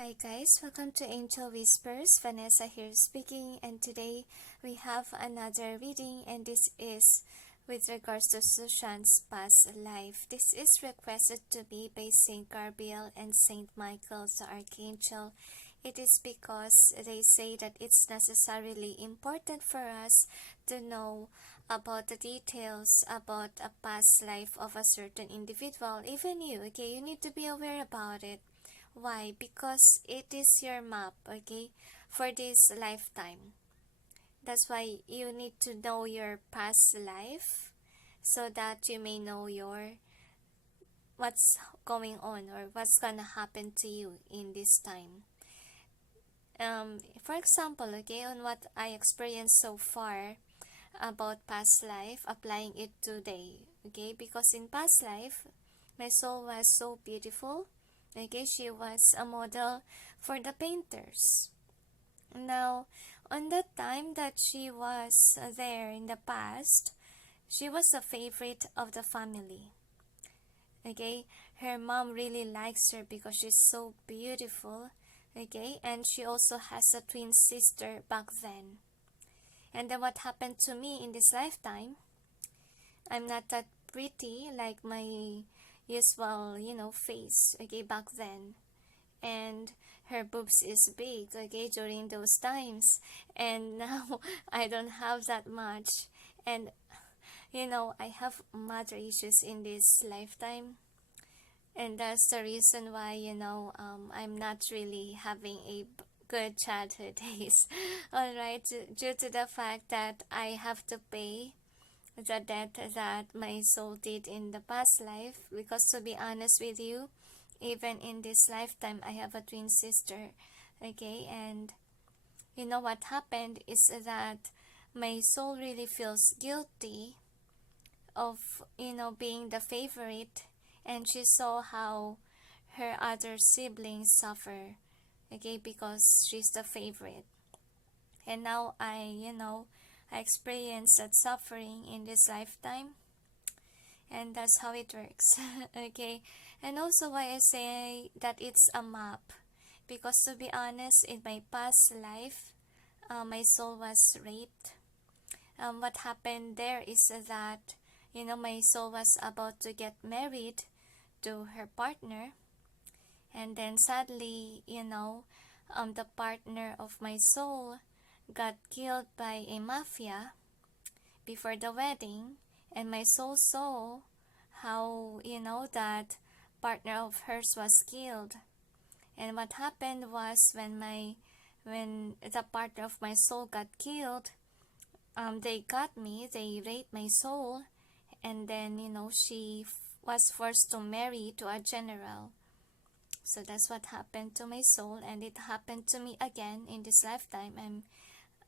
Hi guys, welcome to Angel Whispers. Vanessa here speaking, and today we have another reading, and this is with regards to Sushant's past life. This is requested to me by Saint Gabriel and Saint Michael the Archangel. It is because they say that it's necessarily important for us to know about the details about a past life of a certain individual, even you, okay? You need to be aware about it. Why? Because it is your map, okay, for this lifetime. That's why you need to know your past life so that you may know what's going on or what's gonna happen to you in this time. For example, okay, on what I experienced so far about past life, applying it today, okay, because in past life, my soul was so beautiful. Okay, she was a model for the painters. Now, on the time that she was there in the past, she was a favorite of the family. Okay, her mom really likes her because she's so beautiful. Okay, and she also has a twin sister back then. And then what happened to me in this lifetime, I'm not that pretty like my usual, face, okay, back then. And her boobs is big, okay, during those times. And now I don't have that much. And, I have mother issues in this lifetime. And that's the reason why, I'm not really having a good childhood days. Alright, due to the fact that I have to pay the debt that my soul did in the past life, because to be honest with you, even in this lifetime I have a twin sister, okay, and what happened is that my soul really feels guilty of being the favorite, and she saw how her other siblings suffer, okay, because she's the favorite. And now I experienced that suffering in this lifetime, and that's how it works. Okay, and also why I say that it's a map, because to be honest, in my past life, my soul was raped. What happened there is that my soul was about to get married to her partner, and then sadly, the partner of my soul got killed by a mafia before the wedding, and my soul saw how that partner of hers was killed. And what happened was, when the partner of my soul got killed, they got me, they raped my soul, and then she was forced to marry to a general. So that's what happened to my soul, and it happened to me again in this lifetime.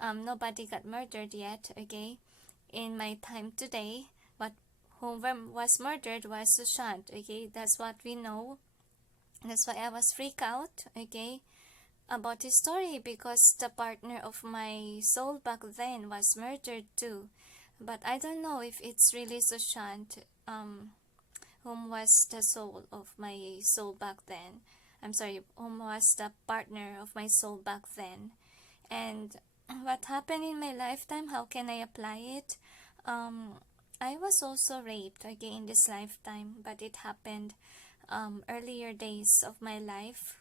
Nobody got murdered yet, okay, in my time today, but whoever was murdered was Sushant, okay, that's what we know. That's why I was freaked out, okay, about his story, because the partner of my soul back then was murdered too. But I don't know if it's really Sushant, whom was the soul of my soul back then. I'm sorry, whom was the partner of my soul back then. And what happened in my lifetime, how can I apply it? I was also raped, okay, in this lifetime, but it happened earlier days of my life,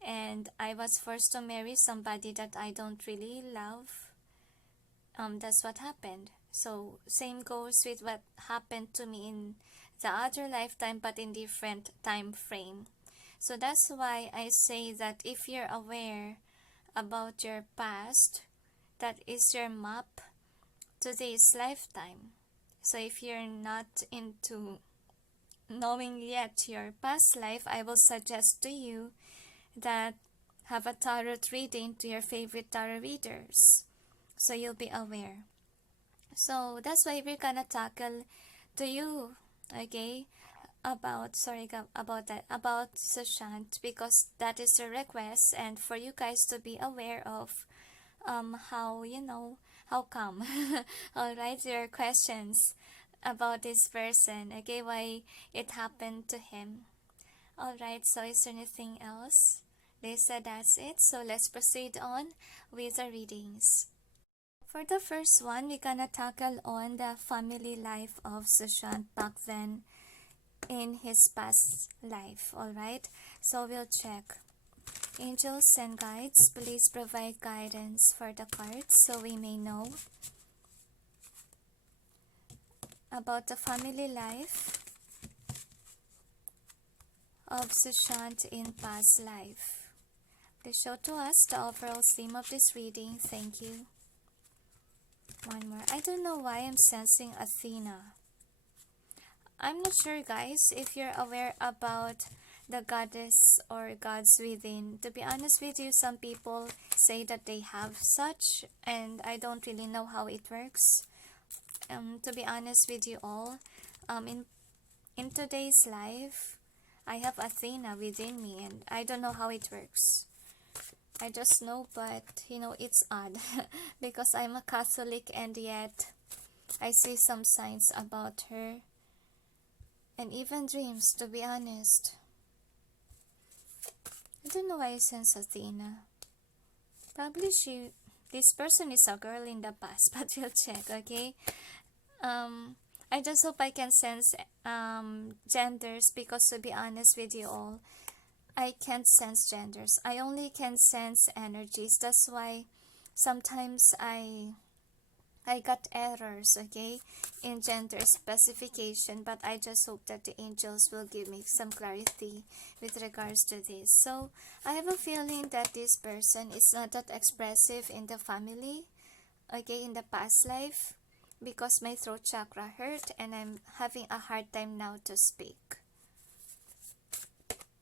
and I was forced to marry somebody that I don't really love. That's what happened. So same goes with what happened to me in the other lifetime, but in different time frame. So that's why I say that if you're aware about your past, that is your map to this lifetime. So if you're not into knowing yet your past life, I will suggest to you that have a tarot reading to your favorite tarot readers, so you'll be aware. So that's why we're gonna tackle to you, okay, about Sushant, because that is a request, and for you guys to be aware of how come. All right, your questions about this person, okay, why it happened to him. All right, so is there anything else They said that's it. So let's proceed on with the readings. For the first one, we're gonna tackle on the family life of Sushant back then in his past life. Alright, so we'll check. Angels and guides, please provide guidance for the cards so we may know about the family life of Sushant in past life. Please show to us the overall theme of this reading. Thank you. One more. I don't know why I'm sensing Athena. I'm not sure, guys, if you're aware about the goddess or gods within. To be honest with you, some people say that they have such, and I don't really know how it works. To be honest with you all, in today's life, I have Athena within me, and I don't know how it works. I just know, but you know, it's odd because I'm a Catholic and yet I see some signs about her and even dreams, to be honest. I don't know why I sense Athena. Probably this person is a girl in the past, but we'll check, okay? I just hope I can sense genders, because to be honest with you all, I can't sense genders. I only can sense energies. That's why sometimes I got errors, okay, in gender specification, but I just hope that the angels will give me some clarity with regards to this. So I have a feeling that this person is not that expressive in the family, okay, in the past life, because my throat chakra hurt and I'm having a hard time now to speak.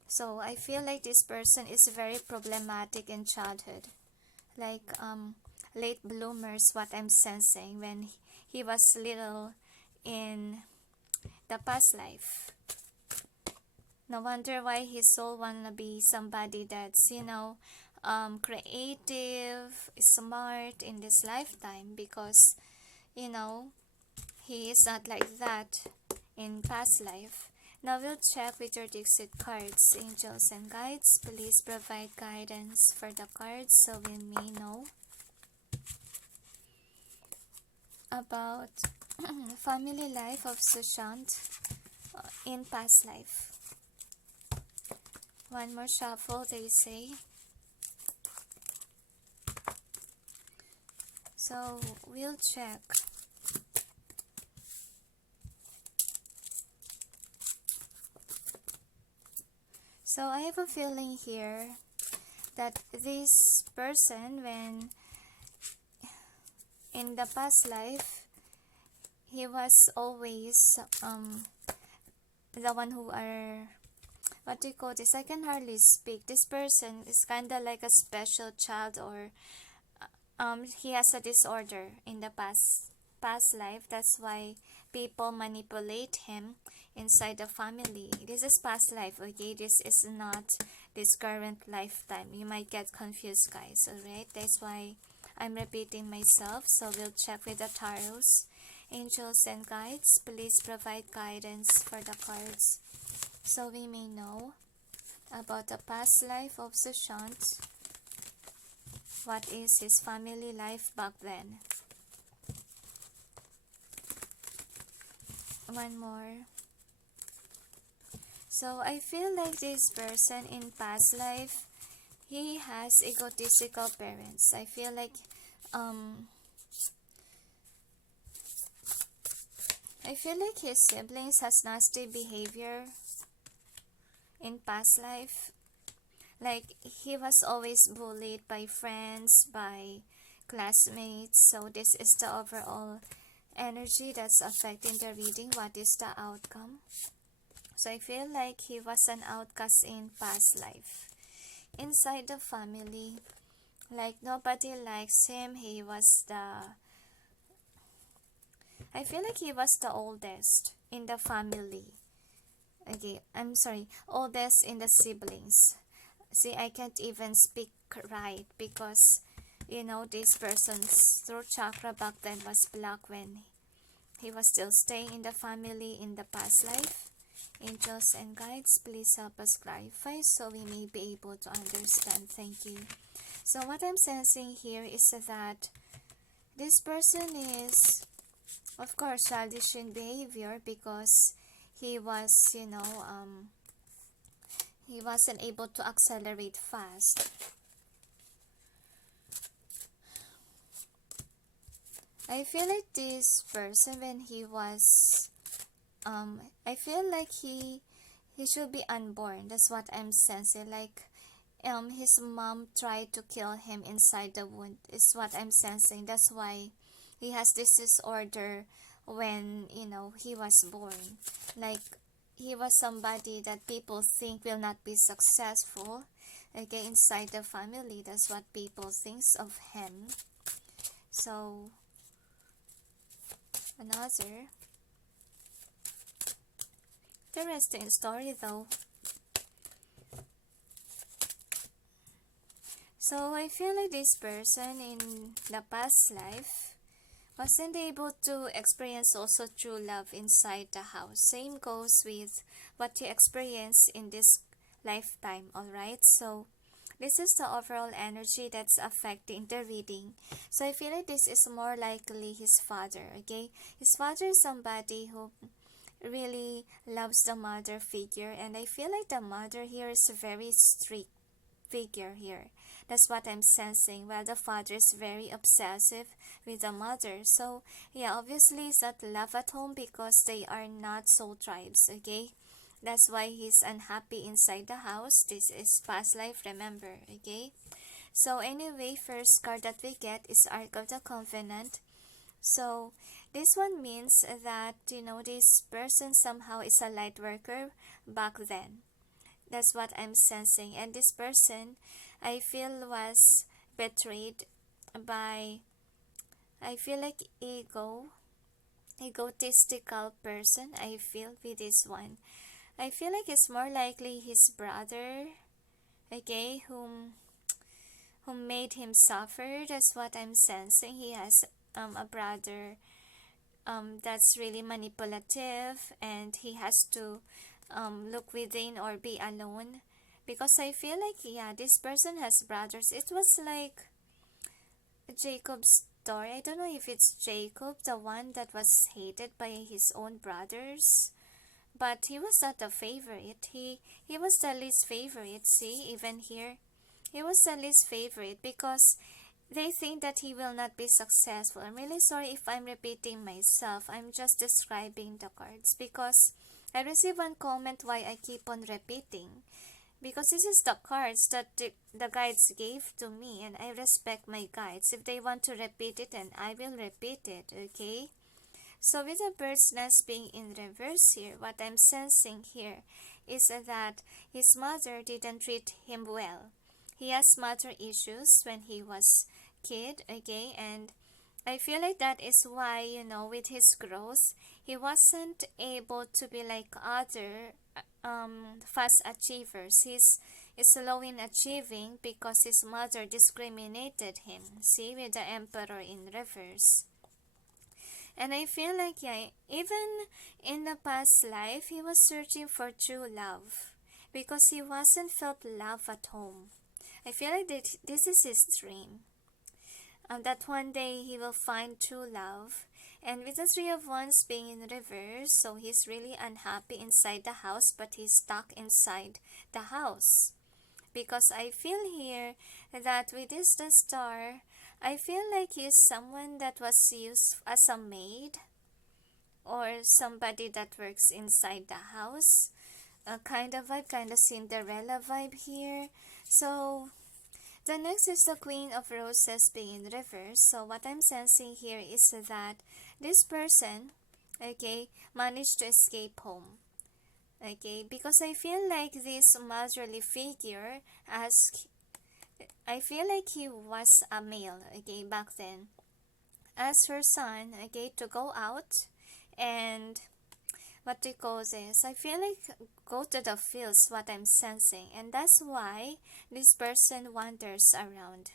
So I feel like this person is very problematic in childhood, like late bloomers, what I'm sensing, when he was little in the past life. No wonder why his soul wanna be somebody that's, you know, creative, smart in this lifetime, because, you know, he is not like that in past life. Now we'll check with your Dixit cards. Angels and guides, please provide guidance for the cards so we may know about family life of Sushant in past life. One more shuffle, they say. So we'll check. So I have a feeling here that this person, when in the past life, he was always the one who are, what do you call this? I can hardly speak. This person is kind of like a special child, or he has a disorder in the past life. That's why people manipulate him inside the family. This is past life, okay? This is not this current lifetime. You might get confused, guys, alright? That's why I'm repeating myself. So we'll check with the tarots. Angels and guides, please provide guidance for the cards so we may know about the past life of Sushant. What is his family life back then? One more. So I feel like this person in past life, he has egotistical parents. I feel like his siblings has nasty behavior in past life. Like he was always bullied by friends, by classmates. So this is the overall energy that's affecting the reading. What is the outcome? So I feel like he was an outcast in past life. Inside the family, like nobody likes him. He was I feel like he was the oldest in the family. Okay, I'm sorry, oldest in the siblings. See, I can't even speak right because, you know, this person's throat chakra back then was blocked when he was still staying in the family in the past life. Angels and guides, please help us clarify so we may be able to understand. Thank you. So what I'm sensing here is that this person is, of course, childish in behavior because he was, he wasn't able to accelerate fast. I feel like this person, when he was, I feel like he should be unborn. That's what I'm sensing. Like, his mom tried to kill him inside the womb. Is what I'm sensing. That's why he has this disorder when, he was born. Like, he was somebody that people think will not be successful. Okay, inside the family, that's what people thinks of him. So, another interesting story though. So I feel like this person in the past life wasn't able to experience also true love inside the house. Same goes with what you experience in this lifetime, alright? So this is the overall energy that's affecting the reading. So I feel like this is more likely his father, okay? His father is somebody who really loves the mother figure, and I feel like the mother here is a very strict figure here. That's what I'm sensing, while the father is very obsessive with the mother. So yeah, obviously it's not love at home because they are not soul tribes, okay? That's why he's unhappy inside the house. This is past life, remember, okay? So anyway, first card that we get is Ark of the Covenant. So this one means that, this person somehow is a light worker back then. That's what I'm sensing. And this person, I feel, was betrayed by, I feel like egotistical person, I feel, with this one. I feel like it's more likely his brother, okay, whom made him suffer. That's what I'm sensing. He has a brother that's really manipulative, and he has to look within or be alone, because I feel like, yeah, this person has brothers. It was like Jacob's story. I don't know if it's Jacob, the one that was hated by his own brothers, but he was not a favorite. He was the least favorite. See, even here, he was the least favorite because they think that he will not be successful. I'm really sorry if I'm repeating myself. I'm just describing the cards because I received one comment why I keep on repeating. Because this is the cards that the guides gave to me, and I respect my guides. If they want to repeat it, then I will repeat it, okay? So with the bird's nest being in reverse here, what I'm sensing here is that his mother didn't treat him well. He has mother issues when he was kid, okay? And I feel like that is why, with his growth, he wasn't able to be like other fast achievers. He's slow in achieving because his mother discriminated him. See, with the emperor in reverse. And I feel like, yeah, even in the past life, he was searching for true love because he wasn't felt love at home. I feel like this is his dream. That one day he will find true love. And with the Three of Wands being in reverse, so he's really unhappy inside the house, but he's stuck inside the house. Because I feel here that with this the star, I feel like he's someone that was used as a maid or somebody that works inside the house. Kind of vibe, kind of Cinderella vibe here. So the next is the Queen of Roses being in reverse. So what I'm sensing here is that this person, okay, managed to escape home. Okay, because I feel like this motherly figure, I feel like he was a male, okay, back then, asked her son, okay, to go out and what do you call this? I feel like go to the fields, what I'm sensing, and that's why this person wanders around.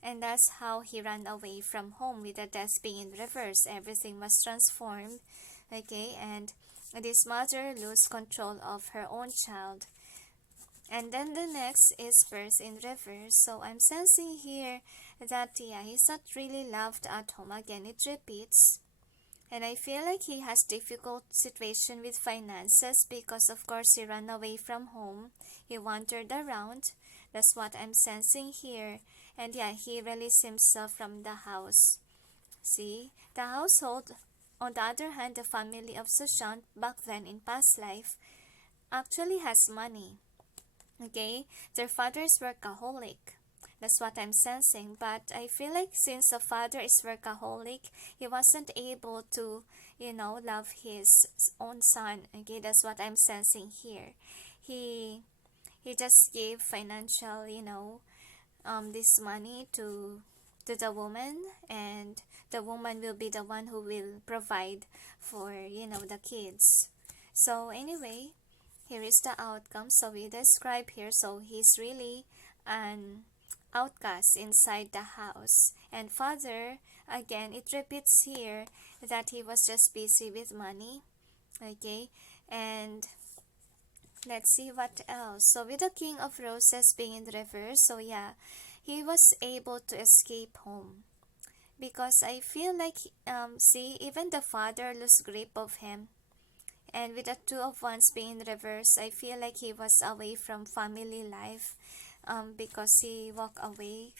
And that's how he ran away from home with the death being in reverse. Everything was transformed, okay, and this mother lose control of her own child. And then the next is birth in reverse. So I'm sensing here that yeah, he's not really loved at home. Again, it repeats. And I feel like he has difficult situation with finances because of course he ran away from home. He wandered around. That's what I'm sensing here. And yeah, he released himself from the house. See, the household, on the other hand, the family of Sushant back then in past life actually has money. Okay, their fathers workaholic. That's what I'm sensing. But I feel like since the father is workaholic, he wasn't able to, love his own son. Okay, that's what I'm sensing here. He he just gave financial, this money to the woman, and the woman will be the one who will provide for, the kids. So anyway, here is the outcome. So we describe here, so he's really an outcast inside the house. And father, again, it repeats here that he was just busy with money. Okay, and let's see what else. So with the King of Roses being in reverse, so yeah, he was able to escape home. Because I feel like, see, even the father lost grip of him. And with the Two of Wands being in reverse, I feel like he was away from family life, because he walked away.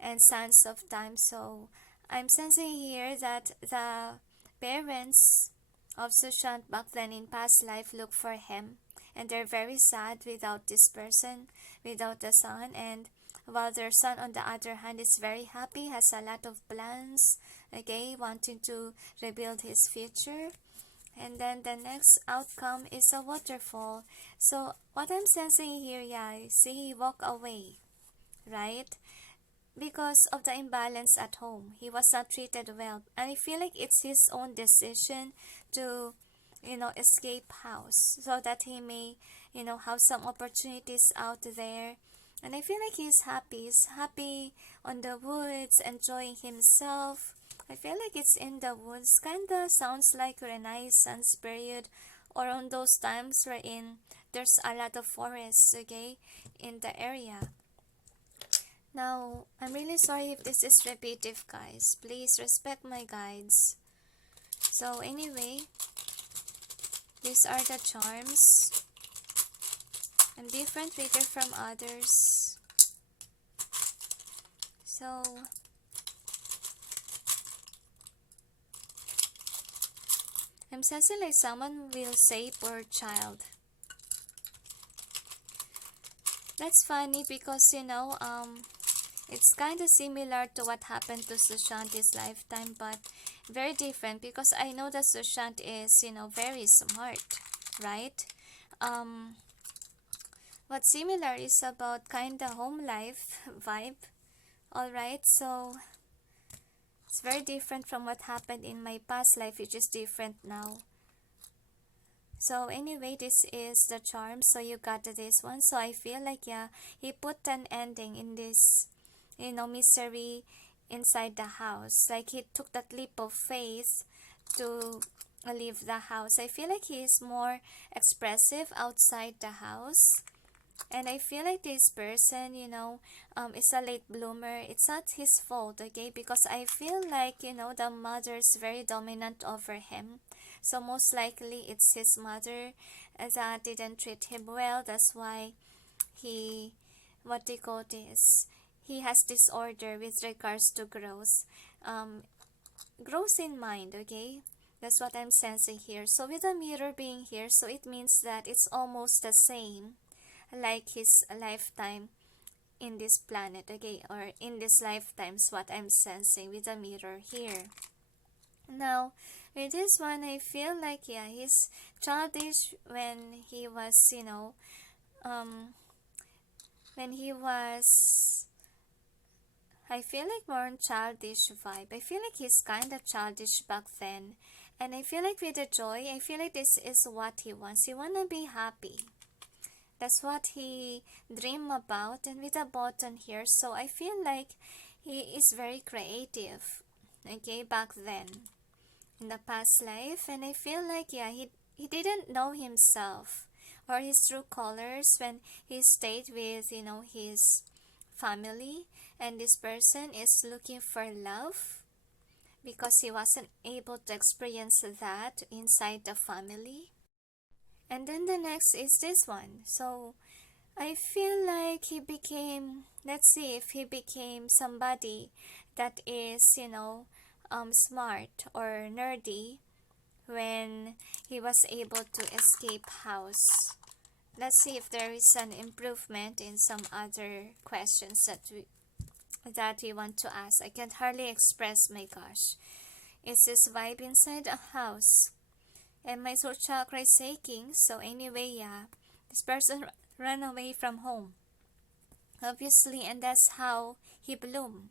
And Sands of Time, so I'm sensing here that the parents of Sushant back then in past life look for him, and they're very sad without this person, without the son. And while their son on the other hand is very happy, has a lot of plans, okay, wanting to rebuild his future. And then the next outcome is a waterfall. So what I'm sensing here, yeah, see, he walk away, right? Because of the imbalance at home. He was not treated well. And I feel like it's his own decision to, escape house so that he may, have some opportunities out there. And I feel like he's happy. He's happy on the woods, enjoying himself. I feel like it's in the woods. Kinda sounds like Renaissance period, or on those times wherein there's a lot of forests, okay, in the area. Now, I'm really sorry if this is repetitive, guys. Please respect my guides. So anyway, these are the charms. I'm different later from others. So I'm sensing like someone will say poor child. That's funny because it's kind of similar to what happened to Sushanti's lifetime, but very different because I know that Sushant is, very smart, right? What's similar is about kind of home life vibe. Alright, so it's very different from what happened in my past life, which is different now. So anyway, this is the charm. So you got this one. So I feel like, yeah, he put an ending in this, misery inside the house. Like he took that leap of faith to leave the house. I feel like he is more expressive outside the house. And I feel like this person, is a late bloomer. It's not his fault, okay? Because I feel like, the mother is very dominant over him. So most likely it's his mother that didn't treat him well. That's why he, what they call this, he has disorder with regards to growth. Growth in mind, okay? That's what I'm sensing here. So with the mirror being here, so it means that it's almost the same like his lifetime in this planet, okay, or in this lifetime's what I'm sensing with the mirror here. Now with this one, I feel like, yeah, he's childish when he was, when he was, I feel like more on childish vibe. I feel like he's kind of childish back then. And I feel like with the joy, I feel like this is what he wants. He wanna be happy. That's what he dream about. And with a button here, so I feel like he is very creative, okay, back then in the past life. And I feel like, yeah, he didn't know himself or his true colors when he stayed with, his family, and this person is looking for love because he wasn't able to experience that inside the family. And then the next is this one. So I feel like he became, let's see if he became somebody that is, smart or nerdy when he was able to escape house. Let's see if there is an improvement in some other questions that we want to ask. I can't hardly express, my gosh. It's this vibe inside a house. And my throat chakra is aching. So anyway, yeah. This person ran away from home. Obviously, and that's how he bloomed.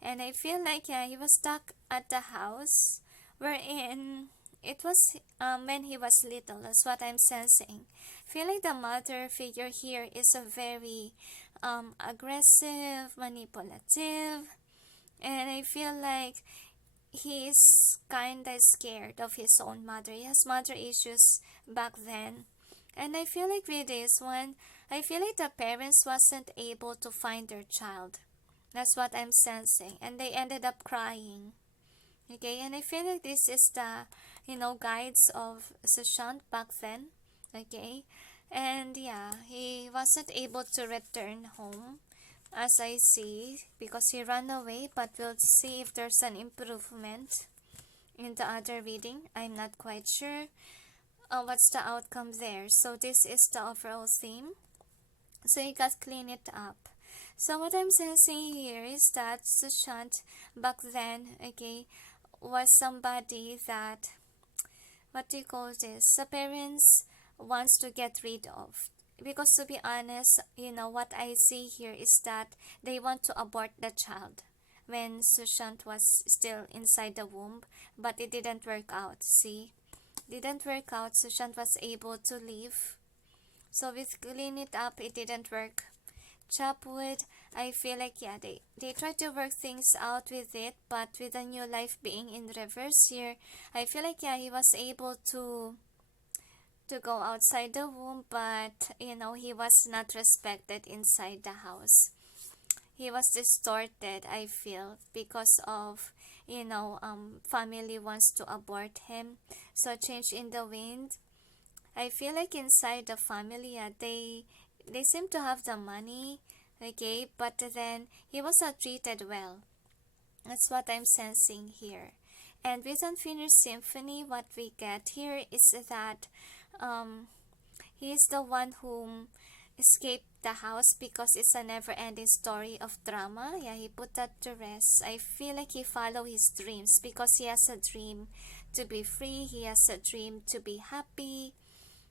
And I feel like, yeah, he was stuck at the house wherein it was when he was little. That's what I'm sensing. I feel like the mother figure here is a very aggressive, manipulative, and I feel like he's kinda scared of his own mother. He has mother issues back then. And I feel like with this one, I feel like the parents wasn't able to find their child. That's what I'm sensing. And they ended up crying. Okay, and I feel like this is the, guides of Sushant back then. Okay, and yeah, he wasn't able to return home as I see because he ran away, but we'll see if there's an improvement in the other reading. I'm not quite sure what's the outcome there. So this is the overall theme. So you got clean it up. So what I'm sensing here is that Sushant back then, okay, was somebody that, what do you call this, the parents wants to get rid of. Because to be honest, what I see here is that they want to abort the child when Sushant was still inside the womb, but it didn't work out. See, didn't work out. Sushant was able to leave. So with clean it up, it didn't work. Chop wood, I feel like, yeah, they try to work things out with it, but with a new life being in reverse here, I feel like, yeah, he was able to go outside the womb, but he was not respected inside the house. He was distorted, I feel, because of family wants to abort him. So change in the wind, I feel like inside the family, yeah, they seem to have the money, okay, but then he was not treated well. That's what I'm sensing here. And with Unfinished Symphony, what we get here is that he is the one who escaped the house because it's a never-ending story of drama. Yeah, he put that to rest. I feel like he followed his dreams because he has a dream to be free. He has a dream to be happy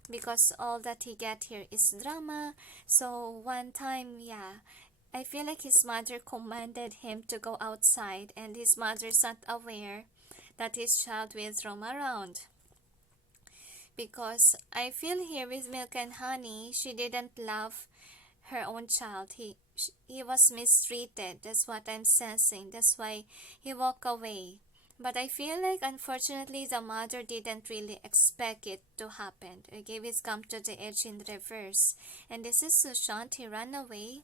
because all that he get here is drama. So one time, yeah, I feel like his mother commanded him to go outside, and his mother's not aware that his child will roam around. Because I feel here with Milk and Honey, she didn't love her own child. He was mistreated. That's what I'm sensing. That's why he walked away. But I feel like, unfortunately, the mother didn't really expect it to happen. Okay, we've come to the edge in reverse. And this is Sushant. He ran away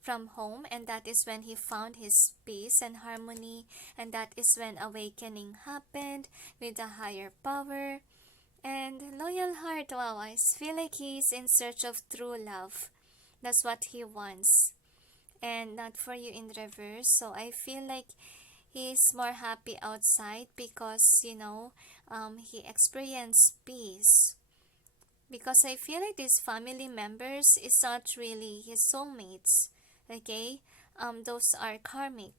from home, and that is when he found his peace and harmony. And that is when awakening happened with a higher power. And loyal heart, wow, I feel like he's in search of true love. That's what he wants. And not for you in reverse. So I feel like he's more happy outside because, he experienced peace. Because I feel like these family members is not really his soulmates. Okay? Those are karmic.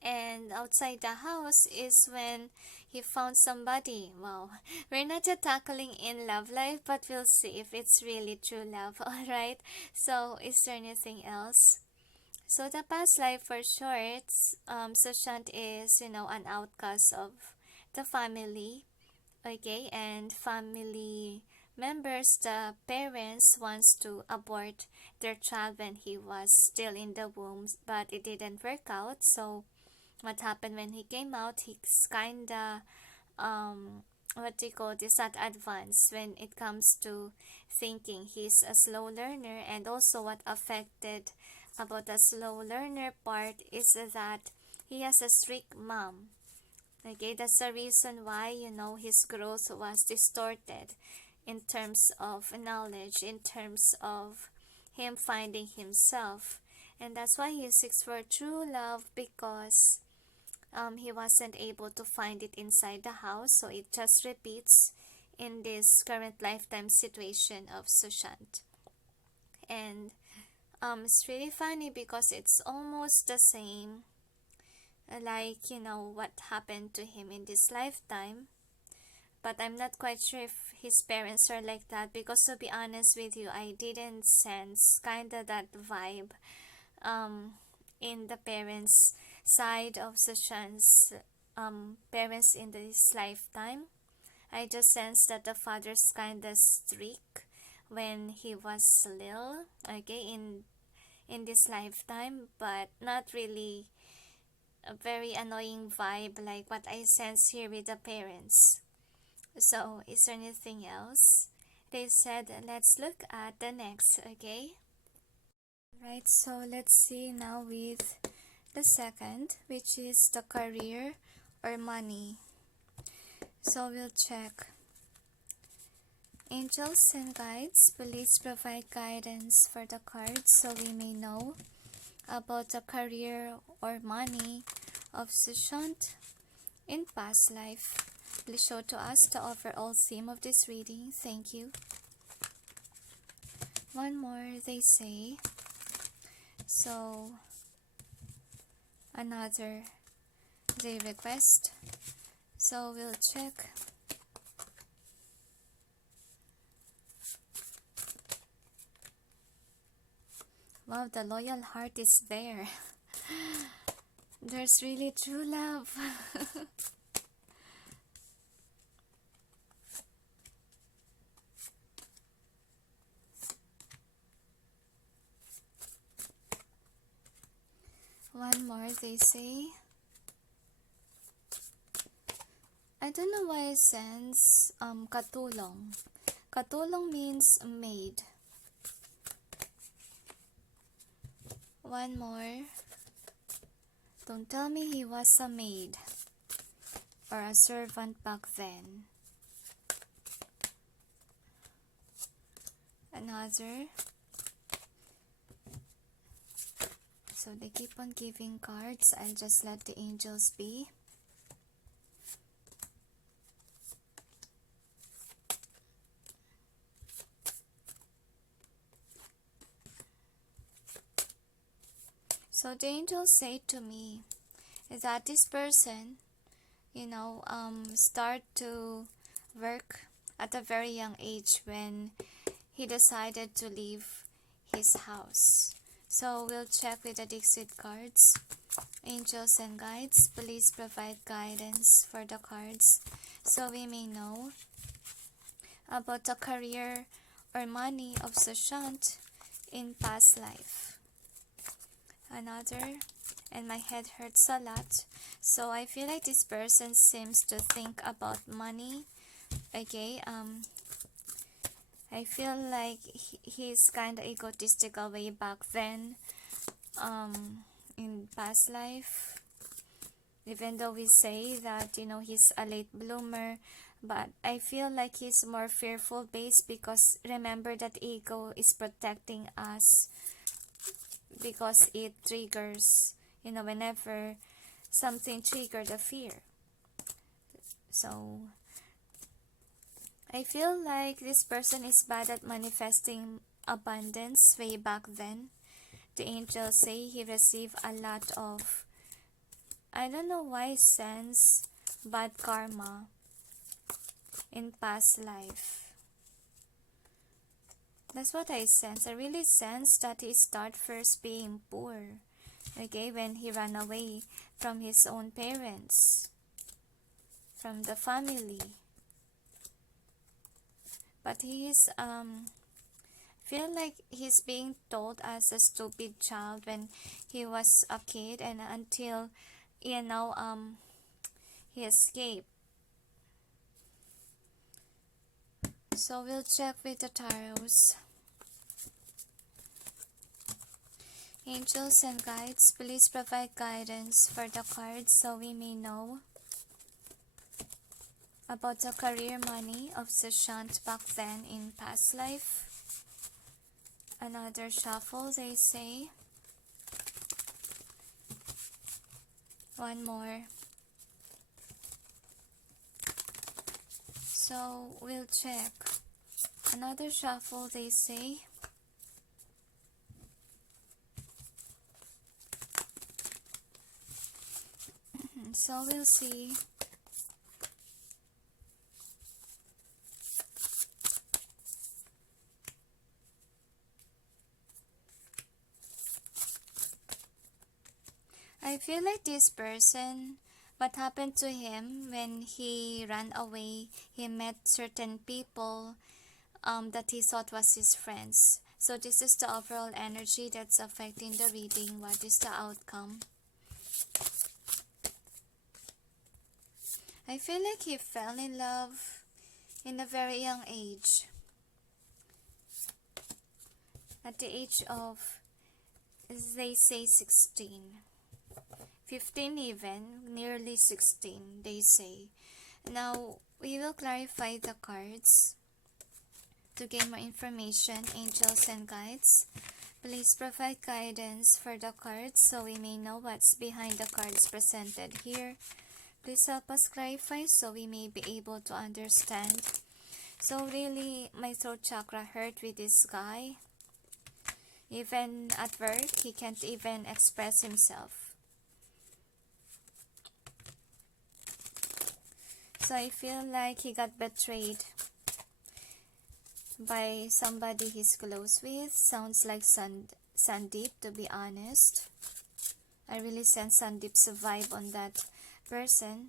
And outside the house is when he found somebody. Wow. We're not yet tackling in love life, but we'll see if it's really true love. Alright? So, is there anything else? So, the past life, for short, Sushant is, an outcast of the family. Okay? And family members, the parents wants to abort their child when he was still in the womb, but it didn't work out. So, what happened when he came out, he's kinda what do you call this, not advanced when it comes to thinking. He's a slow learner, and also what affected about the slow learner part is that he has a strict mom. Okay, that's the reason why, his growth was distorted in terms of knowledge, in terms of him finding himself. And that's why he seeks for true love, because he wasn't able to find it inside the house. So it just repeats in this current lifetime situation of Sushant. And it's really funny because it's almost the same, like, what happened to him in this lifetime. But I'm not quite sure if his parents are like that, because to be honest with you, I didn't sense kinda that vibe in the parents side of Sushant's parents in this lifetime. I just sensed that the father's kinda strict when he was little, okay, in this lifetime, but not really a very annoying vibe like what I sense here with the parents. So, is there anything else? They said, let's look at the next, okay? Right, so let's see now with the second, which is the career or money. So, we'll check. Angels and guides, please provide guidance for the cards so we may know about the career or money of Sushant in past life. Please show to us the overall theme of this reading. Thank you. One more, they say. So, another, they request. So, we'll check. Wow, the loyal heart is there. There's really true love. One more, they say. I don't know why I sense katulong. Katulong means maid. One more. Don't tell me he was a maid or a servant back then. Another. So they keep on giving cards. I'll just let the angels be. So the angels say to me that this person, start to work at a very young age when he decided to leave his house. So we'll check with the Dixit cards. Angels and guides, please provide guidance for the cards so we may know about the career or money of Sushant in past life. Another, and my head hurts a lot. So I feel like this person seems to think about money. Okay, I feel like he's kind of egotistical way back then, in past life. Even though we say that, he's a late bloomer, but I feel like he's more fearful based, because remember that ego is protecting us because it triggers, whenever something triggers the fear. So I feel like this person is bad at manifesting abundance way back then. The angels say he received a lot of, I don't know why, sense bad karma in past life. That's what I sense. I really sense that he started first being poor, okay, when he ran away from his own parents, from the family. But he's feel like he's being told as a stupid child when he was a kid, and until he escaped. So we'll check with the tarots. Angels and guides, please provide guidance for the cards so we may know about the career money of Sushant back then in past life. Another shuffle, they say. One more. So we'll check. Another shuffle, they say. So we'll see. I feel like this person, what happened to him when he ran away, he met certain people that he thought was his friends. So this is the overall energy that's affecting the reading. What is the outcome? I feel like he fell in love in a very young age. At the age of, they say 16. 15 even, nearly 16, they say. Now, we will clarify the cards to gain more information. Angels and guides, please provide guidance for the cards so we may know what's behind the cards presented here. Please help us clarify so we may be able to understand. So really, my throat chakra hurt with this guy. Even at work, he can't even express himself. So I feel like he got betrayed by somebody he's close with. Sounds like Sandeep, to be honest. I really sense Sandeep's vibe on that person.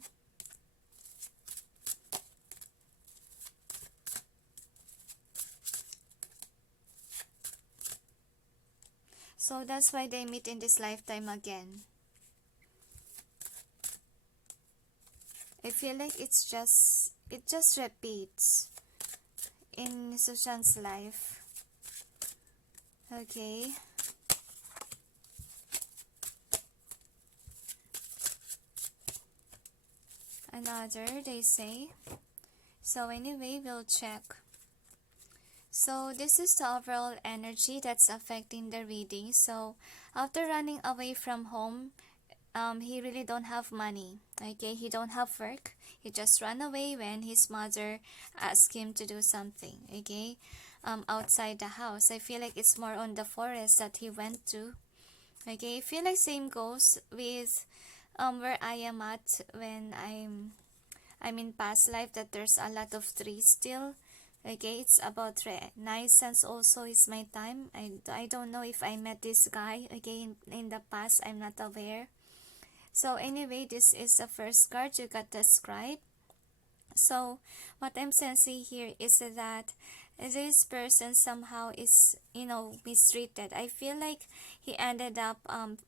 So that's why they meet in this lifetime again. I feel like it just repeats in Sushant's life. Okay. Another, they say. So anyway, we'll check. So this is the overall energy that's affecting the reading. So after running away from home, he really don't have money. Okay, he don't have work. He just ran away when his mother asked him to do something. Okay, outside the house. I feel like it's more on the forest that he went to. Okay, I feel like same goes with where I am at when I'm in past life, that there's a lot of trees still. Okay, it's about Renaissance also is my time. I don't know if I met this guy again in the past. I'm not aware. So anyway, this is the first card you got described. So what I'm sensing here is that this person somehow is, mistreated. I feel like he ended up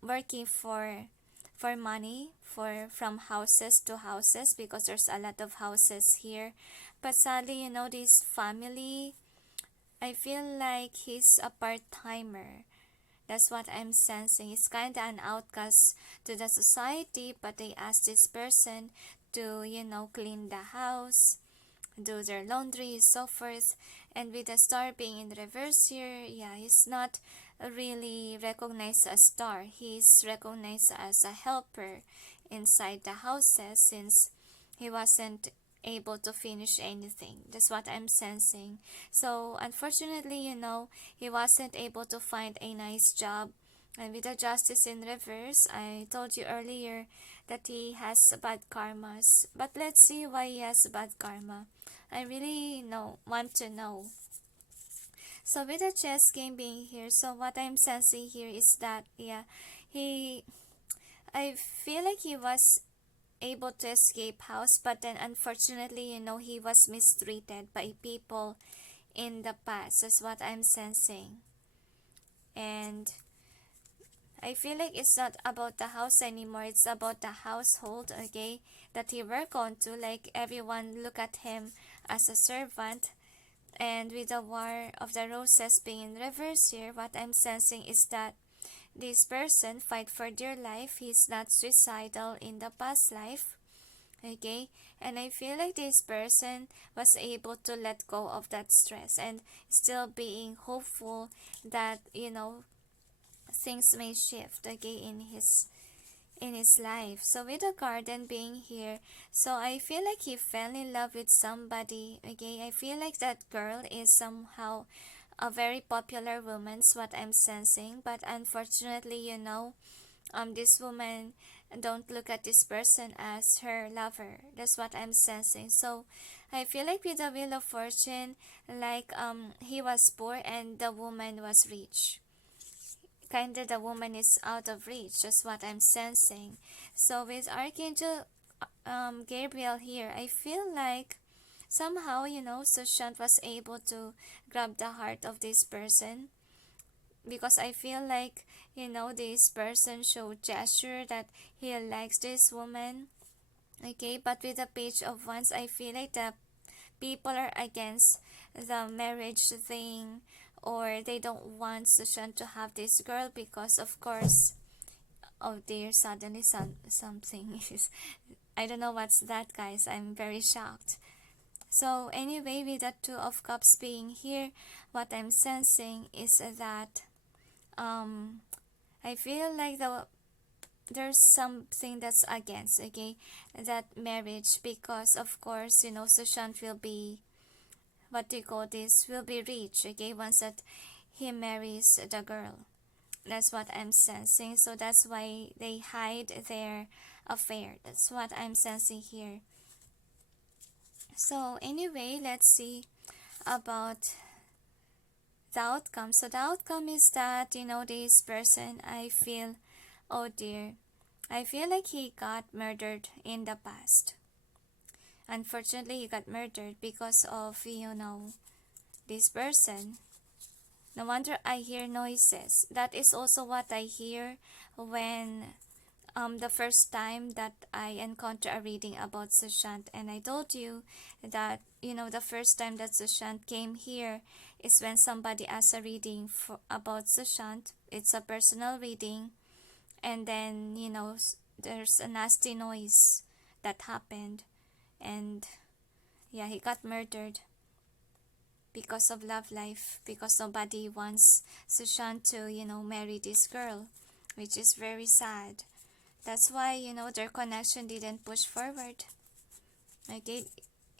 working for money from houses to houses, because there's a lot of houses here. But sadly, this family, I feel like he's a part-timer. That's what I'm sensing. He's kind of an outcast to the society, but they ask this person to, clean the house, do their laundry, so forth. And with the star being in reverse here, yeah, he's not really recognized as star. He's recognized as a helper inside the houses, since he wasn't able to finish anything. That's what I'm sensing. So unfortunately, he wasn't able to find a nice job. And with the justice in reverse, I told you earlier that he has bad karmas. But let's see why he has bad karma. I really want to know. So with the chess game being here, so what I'm sensing here is that, yeah, I feel like he was able to escape house, but then unfortunately, he was mistreated by people in the past. That's what I'm sensing. And I feel like it's not about the house anymore. It's about the household, okay, that he work on to. Like, everyone look at him as a servant. And with the War of the Roses being in reverse here, what I'm sensing is that this person fight for their life. He's not suicidal in the past life. Okay, and I feel like this person was able to let go of that stress and still being hopeful that, you know, things may shift, okay, in his life. So with the garden being here, so I feel like he fell in love with somebody. Okay, I feel like that girl is somehow a very popular woman's what I'm sensing, but unfortunately, you know, this woman don't look at this person as her lover. That's what I'm sensing. So I feel like with the Wheel of Fortune, like he was poor and the woman was rich. Kinda the woman is out of reach. That's what I'm sensing. So with Archangel Gabriel here, I feel like somehow, you know, Sushant was able to grab the heart of this person, because I feel like, you know, this person showed gesture that he likes this woman. Okay, but with the Page of Wands, I feel like the people are against the marriage thing, or they don't want Sushant to have this girl because, of course, oh dear, suddenly something is, I don't know what's that, guys. I'm very shocked. So anyway, with the Two of Cups being here, what I'm sensing is that I feel like there's something that's against, okay, that marriage, because of course, you know, Sushant will be, what do you call this, will be rich, okay, once that he marries the girl. That's what I'm sensing. So that's why they hide their affair. That's what I'm sensing here. So anyway, let's see about the outcome. So the outcome is that, you know, this person, I feel, oh dear, I feel like he got murdered in the past. Unfortunately, he got murdered because of, you know, this person. No wonder I hear noises. That is also what I hear when the first time that I encounter a reading about Sushant, and I told you that, you know, the first time that Sushant came here is when somebody asked a reading about Sushant. It's a personal reading, and then, you know, there's a nasty noise that happened, and yeah, he got murdered because of love life, because nobody wants Sushant to, you know, marry this girl, which is very sad. That's why, you know, their connection didn't push forward. Okay,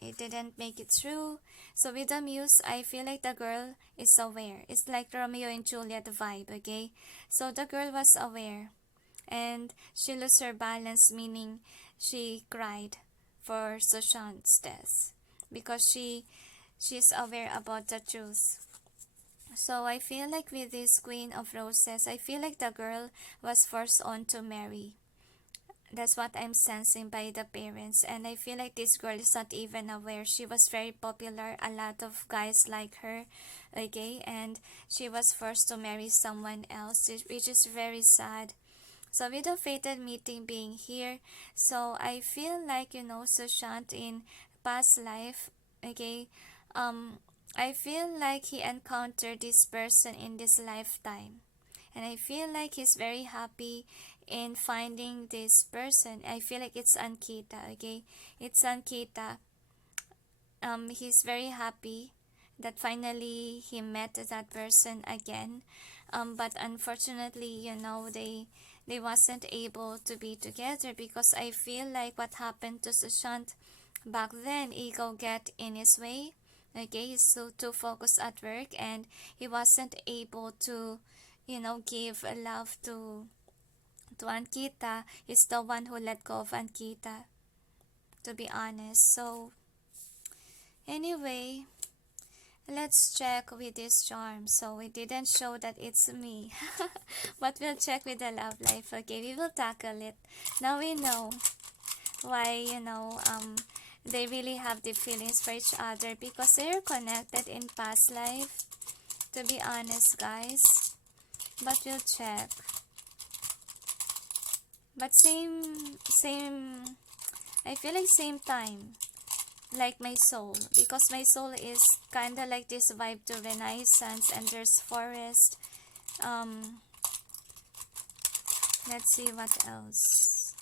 it didn't make it through. So with the Muse, I feel like the girl is aware. It's like Romeo and Juliet vibe, okay? So the girl was aware, and she lost her balance, meaning she cried for Sushant's death, because she's aware about the truth. So I feel like with this Queen of Roses, I feel like the girl was forced on to marry. That's what I'm sensing by the parents, and I feel like this girl is not even aware. She was very popular, a lot of guys like her, okay, and she was forced to marry someone else, which is very sad. So with the fated meeting being here, so I feel like, you know, Sushant in past life, okay, I feel like he encountered this person in this lifetime, and I feel like he's very happy in finding this person. I feel like it's Ankita, okay? It's Ankita. He's very happy that finally he met that person again. But unfortunately, you know, they wasn't able to be together, because I feel like what happened to Sushant back then, ego get in his way. Okay, he's so too focused at work, and he wasn't able to, you know, give love to Ankita. He's the one who let go of Ankita, to be honest. So anyway, let's check with this charm. So it didn't show that it's me, but we'll check with the love life. Okay, we will tackle it. Now we know why, you know, they really have the feelings for each other, because they're connected in past life, to be honest, guys. But we'll check. But same, I feel like same time. like my soul, because my soul is kind of like this vibe to Renaissance, and there's forest. Let's see what else.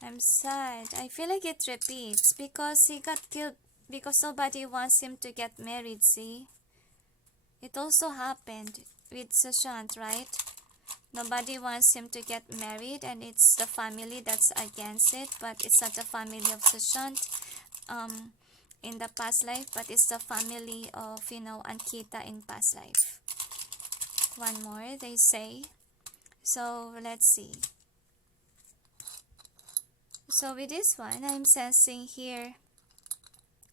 I'm sad. I feel like it repeats because he got killed because nobody wants him to get married, see? It also happened with Sushant, right? Nobody wants him to get married, and it's the family that's against it, but it's not the family of Sushant in the past life, but it's the family of, Ankita in past life. One more, they say. So, let's see. So, with this one, I'm sensing here,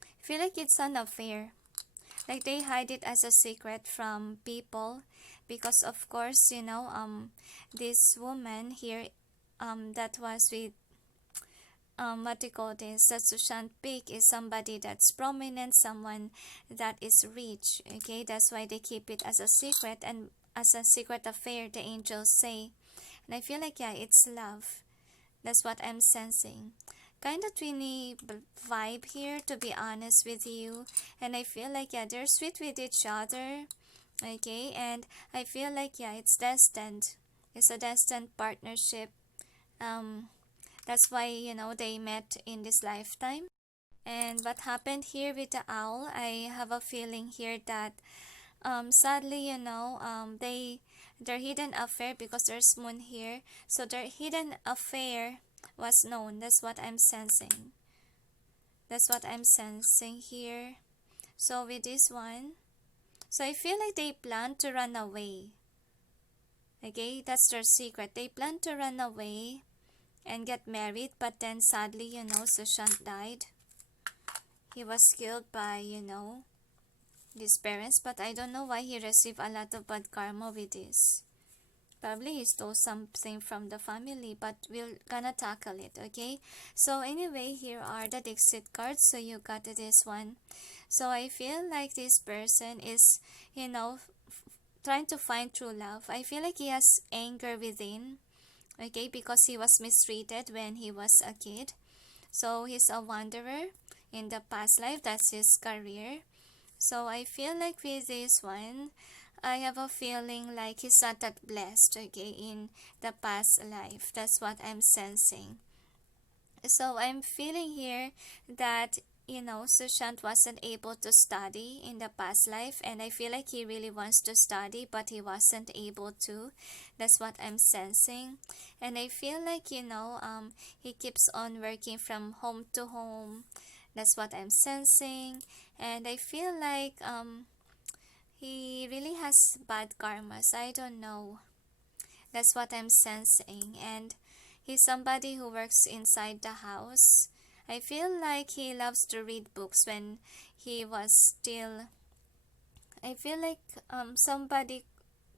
I feel like it's an affair. Like they hide it as a secret from people because of course, this woman here that was with what do you call this, that Sushant pick is somebody that's prominent, someone that is rich. Okay, that's why they keep it as a secret, and as a secret affair, the angels say. And I feel like, yeah, it's love. That's what I'm sensing. Kind of twinny vibe here, to be honest with you. And I feel like, yeah, they're sweet with each other. Okay, and I feel like, yeah, it's destined. It's a destined partnership. That's why, they met in this lifetime. And what happened here with the owl, I have a feeling here that sadly, their hidden affair, because there's moon here, so their hidden affair was known. That's what I'm sensing. That's what I'm sensing here. So with this one, so I feel like they plan to run away. Okay, that's their secret. They plan to run away and get married, but then sadly, Sushant died. He was killed by, his parents, but I don't know why he received a lot of bad karma with this. Probably he stole something from the family, but we're gonna tackle it, okay? So anyway, here are the Dixit cards, so you got this one. So I feel like this person is, trying to find true love. I feel like he has anger within, okay, because he was mistreated when he was a kid. So he's a wanderer in the past life, that's his career. So I feel like with this one, I have a feeling like he's not that blessed, okay, in the past life. That's what I'm sensing. So I'm feeling here that, Sushant wasn't able to study in the past life, and I feel like he really wants to study, but he wasn't able to. That's what I'm sensing. And I feel like, he keeps on working from home to home. That's what I'm sensing. And I feel like he really has bad karmas. I don't know. That's what I'm sensing. And he's somebody who works inside the house. I feel like he loves to read books when he was still. I feel like somebody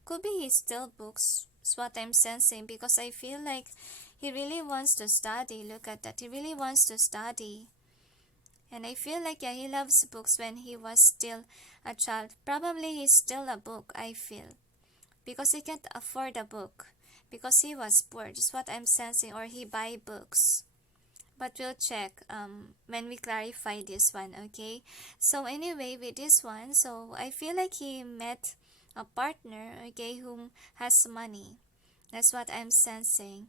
could be he still books. That's what I'm sensing, because I feel like he really wants to study. Look at that. He really wants to study. And I feel like, yeah, he loves books when he was still a child. Probably he's still a book, I feel. Because he can't afford a book. Because he was poor. Just what I'm sensing. Or he buy books. But we'll check when we clarify this one, okay? So anyway, with this one, so I feel like he met a partner, okay, whom has money. That's what I'm sensing.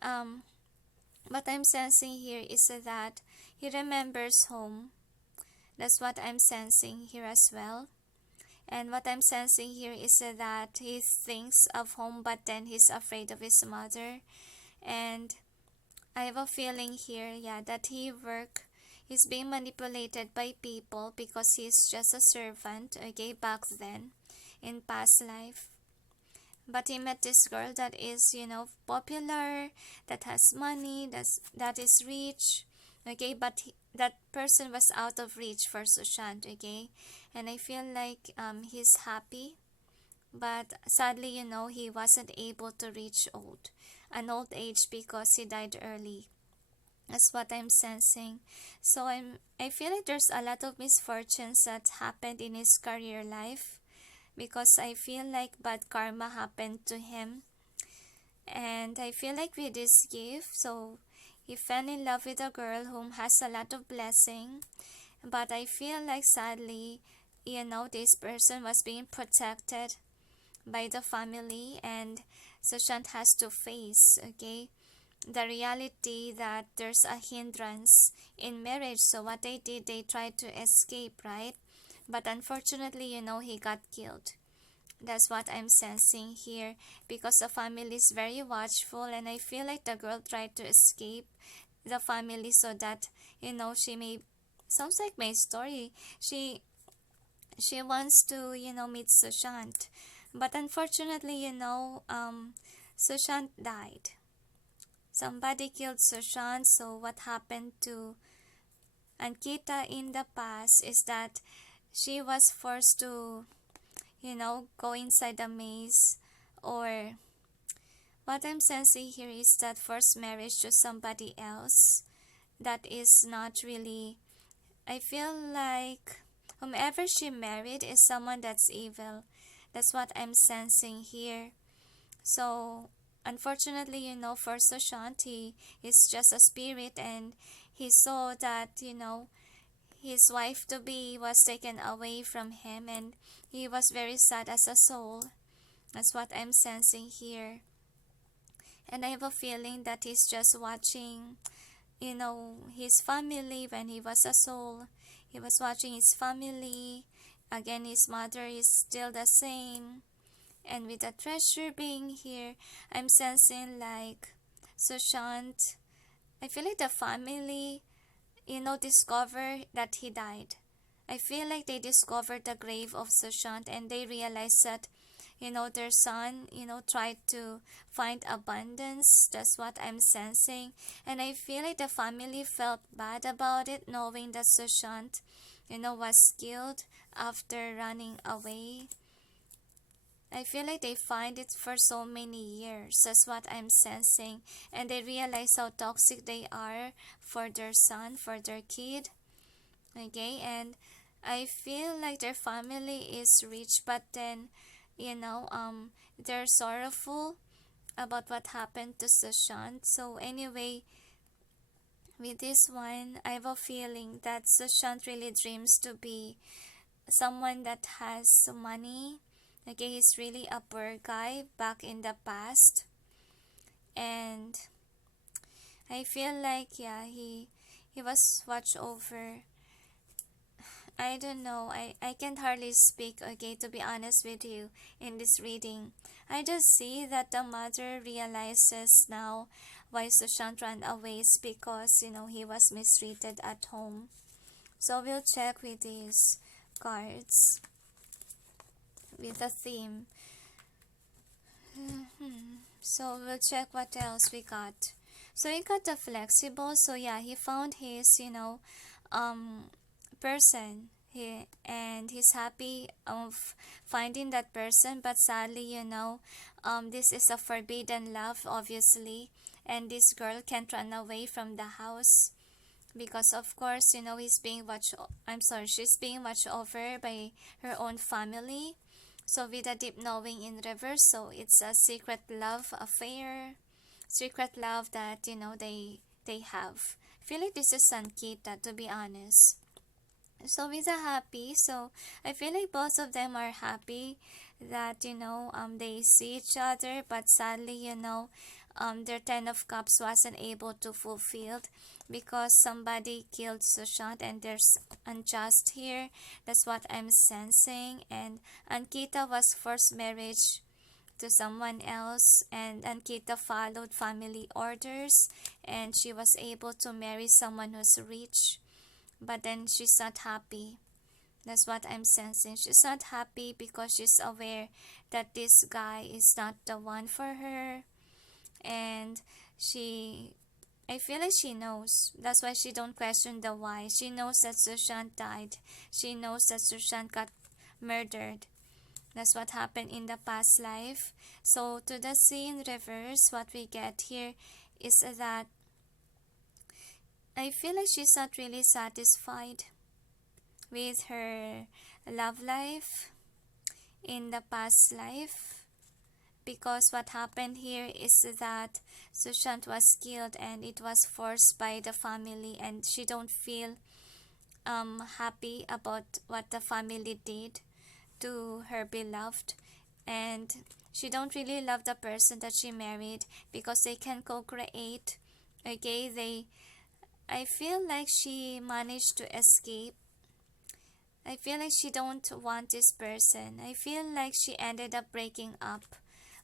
What I'm sensing here is that he remembers home. That's what I'm sensing here as well. And what I'm sensing here is that he thinks of home, but then he's afraid of his mother. And I have a feeling here, yeah, that he's being manipulated by people because he's just a servant, okay, back then, in past life. But he met this girl that is, popular, that has money, that is rich, okay, but that person was out of reach for Sushant, okay, and I feel like he's happy, but sadly, he wasn't able to reach an old age because he died early. That's what I'm sensing. So I feel like there's a lot of misfortunes that happened in his career life, because I feel like bad karma happened to him. And I feel like with this gift, so He fell in love with a girl whom has a lot of blessing, but I feel like sadly, this person was being protected by the family, and Sushant has to face, okay, the reality that there's a hindrance in marriage. So what they did, they tried to escape, right? But unfortunately, he got killed. That's what I'm sensing here, because the family is very watchful, and I feel like the girl tried to escape the family so that she may, sounds like my story, she wants to meet Sushant, but unfortunately Sushant died. Somebody killed Sushant. So what happened to Ankita in the past is that she was forced to go inside the maze, or what I'm sensing here is that forced marriage to somebody else that is not really, I feel like whomever she married is someone that's evil. That's what I'm sensing here. So unfortunately, for Sushant, he is just a spirit, and he saw that, his wife to be was taken away from him, and he was very sad as a soul. That's what I'm sensing here. And I have a feeling that he's just watching, his family when he was a soul. He was watching his family. Again, his mother is still the same. And with the treasure being here, I'm sensing like Sushant, I feel like the family, discover that he died. I feel like they discovered the grave of Sushant, and they realized that, their son, tried to find abundance. That's what I'm sensing. And I feel like the family felt bad about it, knowing that Sushant, was killed after running away. I feel like they find it for so many years. That's what I'm sensing. And they realize how toxic they are for their son, for their kid. Okay, and I feel like their family is rich, but then, they're sorrowful about what happened to Sushant. So anyway, with this one, I have a feeling that Sushant really dreams to be someone that has money. Okay, he's really a poor guy back in the past. And I feel like, yeah, he was watched over. I don't know. I can't hardly speak, okay, to be honest with you, in this reading. I just see that the mother realizes now why Sushant ran away is because, he was mistreated at home. So we'll check with these cards with the theme. So we'll check what else we got. So we got the flexible. So yeah, he found his, person. And he's happy of finding that person, but sadly, this is a forbidden love, obviously, and this girl can't run away from the house because, of course, she's being watched over by her own family. So with a deep knowing in reverse, so it's a secret love affair, secret love that they have. I feel like this is Sankita, to be honest. So with a happy, so I feel like both of them are happy that they see each other, but sadly their 10 of Cups wasn't able to fulfill because somebody killed Sushant, and there's unjust here. That's what I'm sensing. And Ankita was forced marriage to someone else, and Ankita followed family orders, and she was able to marry someone who's rich, but then she's not happy. That's what I'm sensing. She's not happy because she's aware that this guy is not the one for her, and I feel like she knows. That's why she don't question the why. She knows that Sushant died. She knows that Sushant got murdered. That's what happened in the past life. So to the scene reverse, what we get here is that I feel like she's not really satisfied with her love life in the past life, because what happened here is that Sushant was killed and it was forced by the family, and she don't feel happy about what the family did to her beloved, and she don't really love the person that she married because they can co-create. Okay, I feel like she managed to escape. I feel like she don't want this person. I feel like she ended up breaking up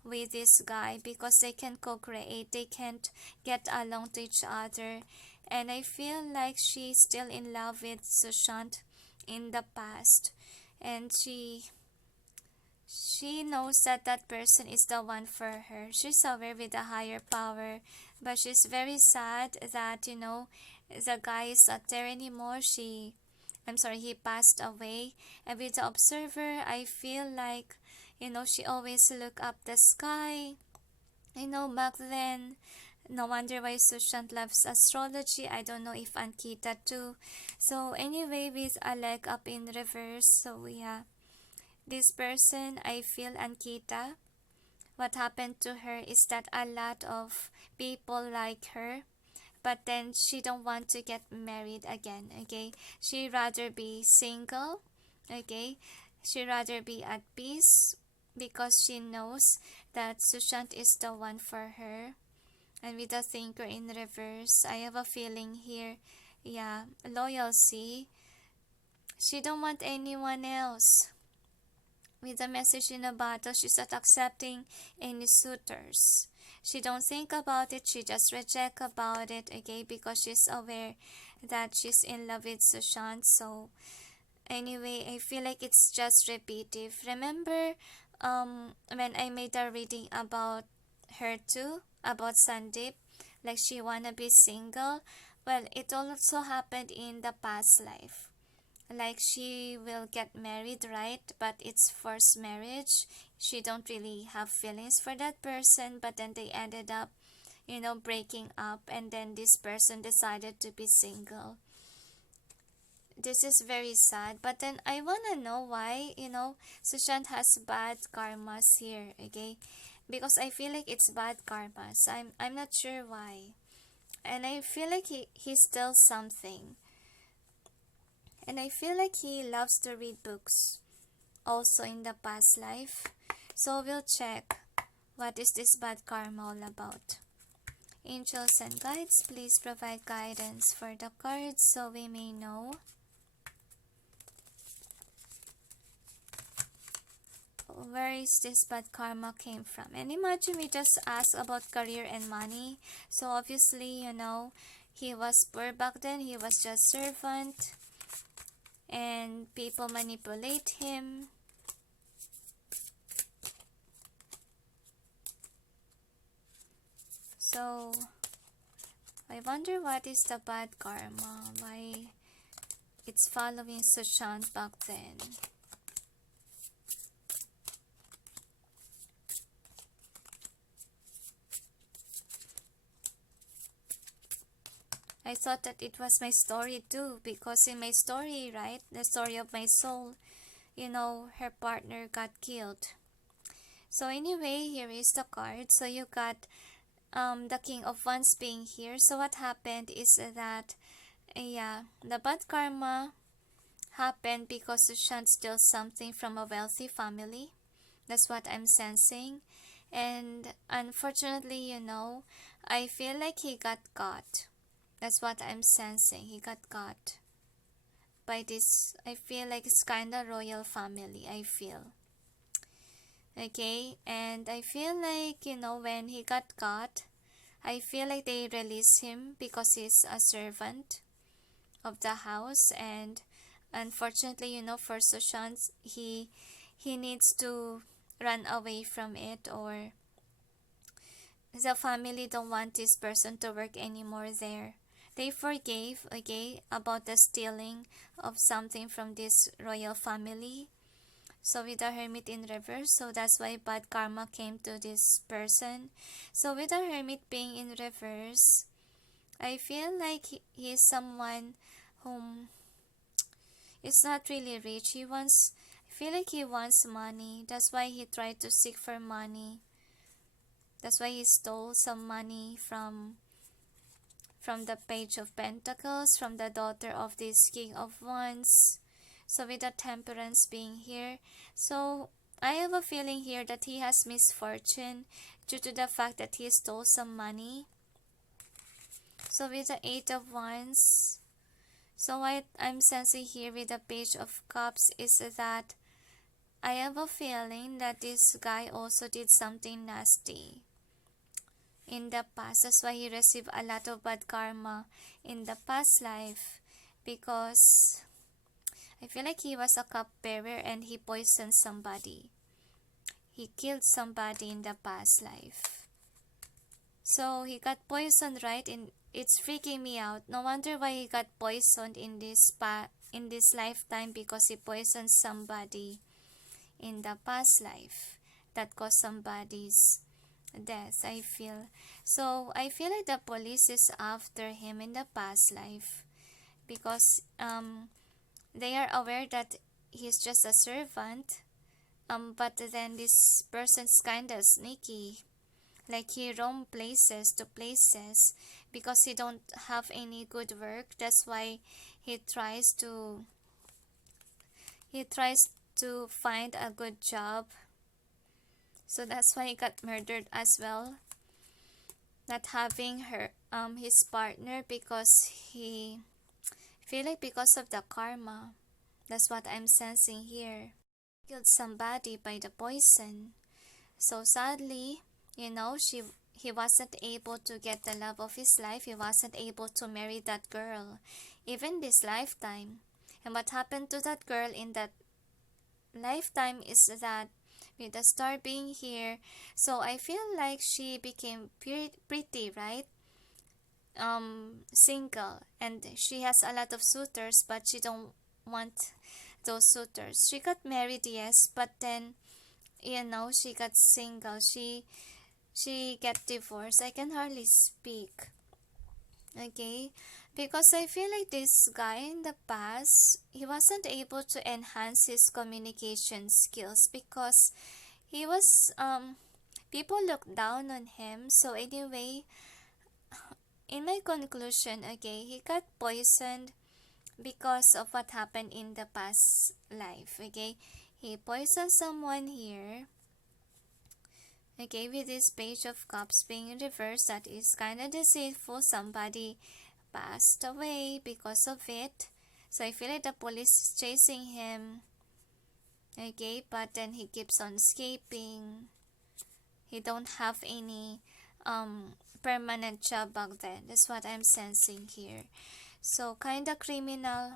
with this guy because they can co-create. They can't get along to each other. And I feel like she's still in love with Sushant in the past. And she knows that that person is the one for her. She's aware with a higher power, but she's very sad that, the guy is not there anymore. He passed away. And with the observer, I feel like, she always look up the sky. Back then, no wonder why Sushant loves astrology. I don't know if Ankita too. So anyway, with a leg up in reverse, so yeah. This person, I feel Ankita, what happened to her is that a lot of people like her, but then she don't want to get married again, okay? She rather be single, okay? She rather be at peace because she knows that Sushant is the one for her. And with the thinker in reverse, I have a feeling here, yeah, loyalty. She don't want anyone else. With the message in the bottle, she's not accepting any suitors. She don't think about it, she just reject about it, okay, because she's aware that she's in love with Sushant. So anyway, I feel like it's just repetitive. Remember when I made a reading about her too, about Sandeep, like she wanna be single? Well, it also happened in the past life. Like she will get married, right? But it's forced marriage. She don't really have feelings for that person, but then they ended up, breaking up, and then this person decided to be single. This is very sad, but then I wanna know why, Sushant has bad karmas here, okay? Because I feel like it's bad karmas. I'm not sure why. And I feel like he still something. And I feel like he loves to read books also in the past life. So we'll check what is this bad karma all about. Angels and guides, please provide guidance for the cards so we may know. Where is this bad karma came from? And imagine we just asked about career and money. So obviously, he was poor back then. He was just servant. And people manipulate him. So I wonder what is the bad karma, why it's following Sushant back then. I thought that it was my story too, because in my story, right, the story of my soul, her partner got killed. So anyway, here is the card. So you got the King of Wands being here. So what happened is that, the bad karma happened because Sushant stole something from a wealthy family. That's what I'm sensing. And unfortunately, I feel like he got caught. That's what I'm sensing. He got caught by this, I feel like it's kind of royal family, I feel. Okay, and I feel like, when he got caught, I feel like they released him because he's a servant of the house. And unfortunately, for Sushant, he needs to run away from it, or the family don't want this person to work anymore there. They forgave, okay, about the stealing of something from this royal family. So with the Hermit in reverse, so that's why bad karma came to this person. So with the Hermit being in reverse, I feel like he is someone whom is not really rich. I feel like he wants money. That's why he tried to seek for money. That's why he stole some money from the Page of Pentacles, from the daughter of this King of Wands. So with the Temperance being here, so I have a feeling here that he has misfortune due to the fact that he stole some money. So with the Eight of Wands, so what I'm sensing here with the Page of Cups is that I have a feeling that this guy also did something nasty in the past. That's why he received a lot of bad karma in the past life, because I feel like he was a cupbearer and he poisoned somebody. He killed somebody in the past life. So he got poisoned, right? And it's freaking me out. No wonder why he got poisoned in this lifetime, because he poisoned somebody in the past life that caused somebody's death, I feel. So I feel like the police is after him in the past life, because they are aware that he's just a servant, but then this person's kind of sneaky, like he roam places to places because he don't have any good work. That's why he tries to find a good job. So that's why he got murdered as well, not having his partner, because he feel like because of the karma. That's what I'm sensing here. Killed somebody by the poison. So sadly, he wasn't able to get the love of his life. He wasn't able to marry that girl, even this lifetime. And what happened to that girl in that lifetime is that, with the star being here, so I feel like she became pretty, right? Single, and she has a lot of suitors, but she don't want those suitors. She got married, yes, but then she got single. She got divorced. I can hardly speak. Okay, because I feel like this guy in the past, he wasn't able to enhance his communication skills, because he was people looked down on him. So anyway, in my conclusion, okay, he got poisoned because of what happened in the past life. Okay, he poisoned someone here. Okay, with this Page of Cups being reversed, that is kind of deceitful. Somebody passed away because of it. So I feel like the police is chasing him. Okay, but then he keeps on escaping. He don't have any permanent job back then. That's what I'm sensing here. So kind of criminal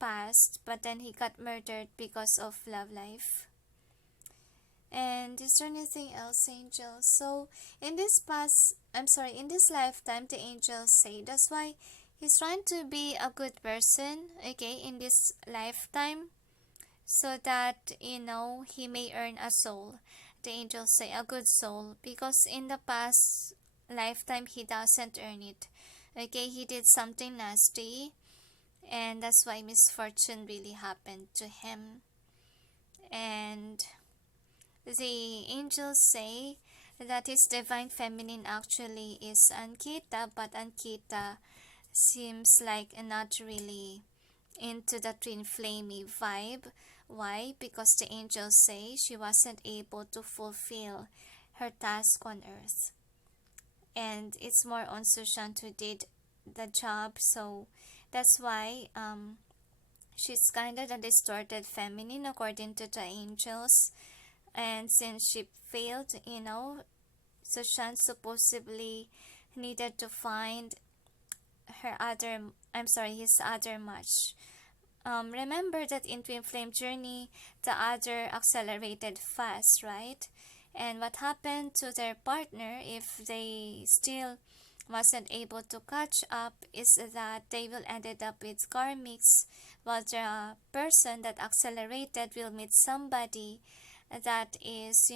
past, but then he got murdered because of love life. And is there anything else, angels? So in this lifetime, the angels say that's why he's trying to be a good person, okay, in this lifetime, so that he may earn a soul. The angels say a good soul, because in the past lifetime he doesn't earn it. Okay, he did something nasty, and that's why misfortune really happened to him. And the angels say that his divine feminine actually is Ankita, but Ankita seems like not really into the twin flamey vibe. Why? Because the angels say she wasn't able to fulfill her task on earth. And it's more on Sushant who did the job, so that's why she's kind of the distorted feminine according to the angels. And since she failed, Sushant supposedly needed to find his other match. Remember that in Twin Flame Journey, the other accelerated fast, right? And what happened to their partner, if they still wasn't able to catch up, is that they will ended up with karmics, while the person that accelerated will meet somebody that is,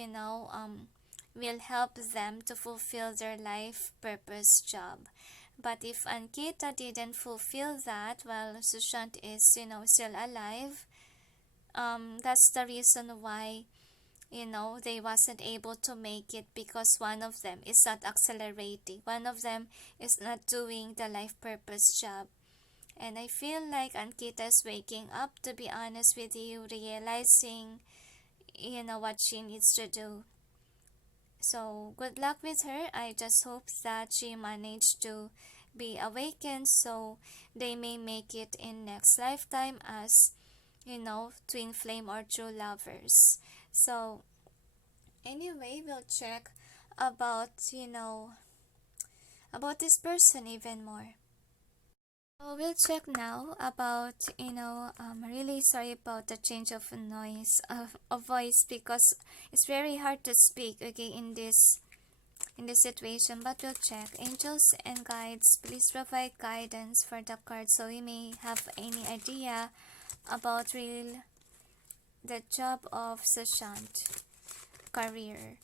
will help them to fulfill their life purpose job. But if Ankita didn't fulfill that while Sushant is, still alive, that's the reason why they wasn't able to make it because one of them is not accelerating, one of them is not doing the life purpose job. And I feel like Ankita's waking up, to be honest with you, realizing what she needs to do. So good luck with her. I just hope that she managed to be awakened so they may make it in next lifetime as twin flame or true lovers. So anyway, we'll check about about this person even more. So we'll check now about really sorry about the change of noise of voice, because it's very hard to speak, okay, in this situation. But we'll check. Angels and guides, please provide guidance for the card so we may have any idea about the job of Sushant, career,